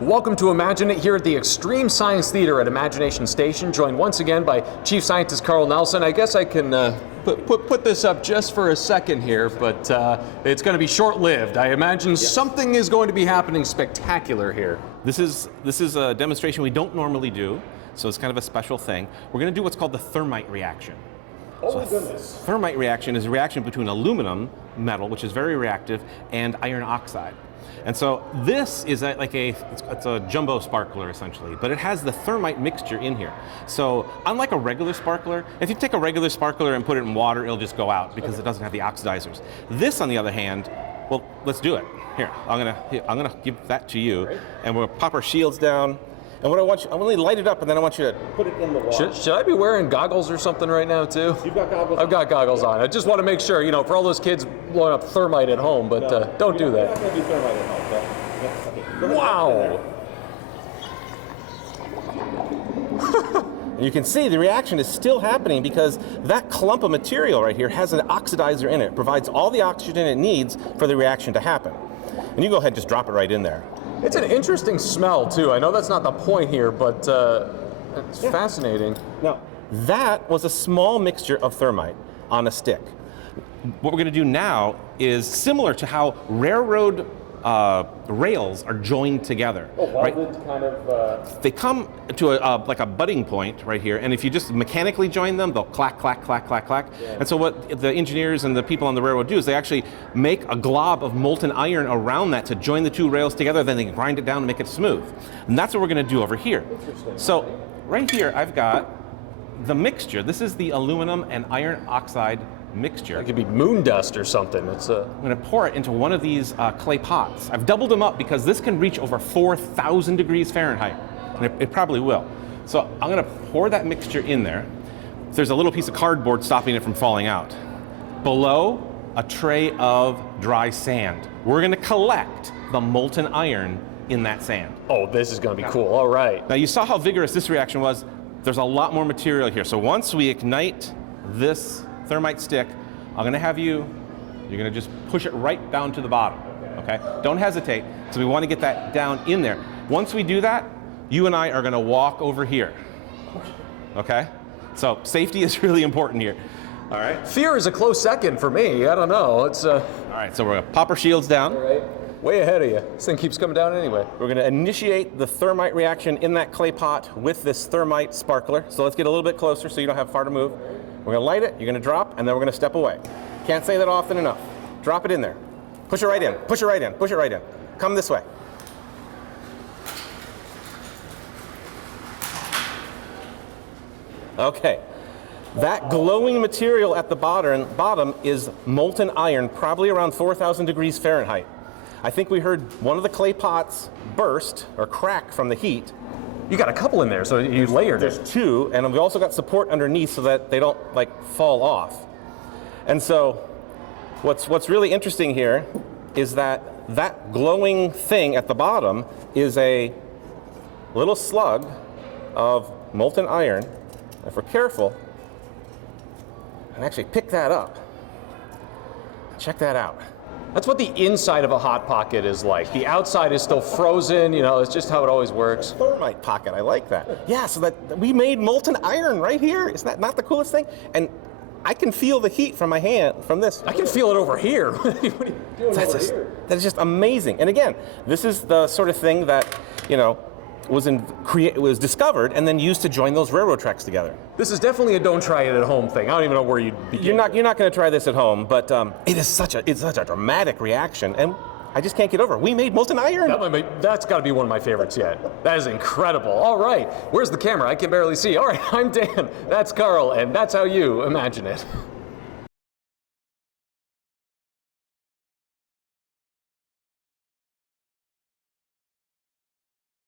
Welcome to Imagine It here at the Extreme Science Theater at Imagination Station, joined once again by Chief Scientist Carl Nelson. I guess I can put this up just for a second here, but it's going to be short-lived. I imagine something is going to be happening spectacular here. This is a demonstration we don't normally do, so it's kind of a special thing. We're going to do what's called the thermite reaction. Oh my goodness. Thermite reaction is a reaction between aluminum metal, which is very reactive, and iron oxide. And so this is it's a jumbo sparkler essentially, but it has the thermite mixture in here. So unlike a regular sparkler, if you take a regular sparkler and put it in water, it'll just go out because it doesn't have the oxidizers. This, on the other hand, well, let's do it. Here, I'm gonna give that to you, and we'll pop our shields down. And what I want you, I want to light it up, and then I want you to put it in the water. Should I be wearing goggles or something right now too? You've got goggles. I've got goggles on. I just want to make sure, you know, for all those kids blowing up thermite at home, but don't do that. You're not going to do thermite at home, but Wow. You can see the reaction is still happening because that clump of material right here has an oxidizer in it. It provides all the oxygen it needs for the reaction to happen. And you go ahead and just drop it right in there. It's an interesting smell too. I know that's not the point here, but it's fascinating. Now, that was a small mixture of thermite on a stick. What we're going to do now is similar to how railroad rails are joined together. Oh, right? kind of. They come to like a budding point right here, and if you just mechanically join them, they'll clack, clack, clack, clack, clack. Yeah. And so what the engineers and the people on the railroad do is they actually make a glob of molten iron around that to join the two rails together, then they grind it down and make it smooth. And that's what we're going to do over here. So right here, I've got the mixture. This is the aluminum and iron oxide mixture. It could be moon dust or something. It's I'm going to pour it into one of these clay pots. I've doubled them up because this can reach over 4,000 degrees Fahrenheit, and it probably will. So I'm going to pour that mixture in there. There's a little piece of cardboard stopping it from falling out. Below, a tray of dry sand. We're going to collect the molten iron in that sand. Oh, this is going to be cool. All right. Now you saw how vigorous this reaction was. There's a lot more material here. So once we ignite this thermite stick, I'm going to have you're going to just push it right down to the bottom, okay? Don't hesitate, so we want to get that down in there. Once we do that, you and I are going to walk over here, okay? So safety is really important here, all right? Fear is a close second for me. I don't know. It's All right, so we're going to pop our shields down. All right. Way ahead of you. This thing keeps coming down anyway. We're going to initiate the thermite reaction in that clay pot with this thermite sparkler. So let's get a little bit closer so you don't have far to move. We're going to light it, you're going to drop, and then we're going to step away. Can't say that often enough. Drop it in there. Push it right in, push it right in, push it right in. Come this way. Okay. That glowing material at the bottom is molten iron, probably around 4,000 degrees Fahrenheit. I think we heard one of the clay pots burst or crack from the heat. You got a couple in there, so you layered There's it. two, and we also got support underneath so that they don't fall off. And so what's really interesting here is that glowing thing at the bottom is a little slug of molten iron. If we're careful, and actually pick that up. Check that out. That's what the inside of a Hot Pocket is like. The outside is still frozen, you know, it's just how it always works. Thermite pocket, I like that. Yeah, so that we made molten iron right here. Isn't that not the coolest thing? And I can feel the heat from my hand, from this. I can feel it over here. What are you doing over here? That's just amazing. And again, this is the sort of thing that, you know, was discovered and then used to join those railroad tracks together. This is definitely a don't try it at home thing. I don't even know where you'd begin. You're not going to try this at home, but it's such a dramatic reaction, and I just can't get over it. We made molten iron. That's got to be one of my favorites yet. That is incredible. All right, where's the camera? I can barely see. All right, I'm Dan. That's Carl, and that's how you imagine it.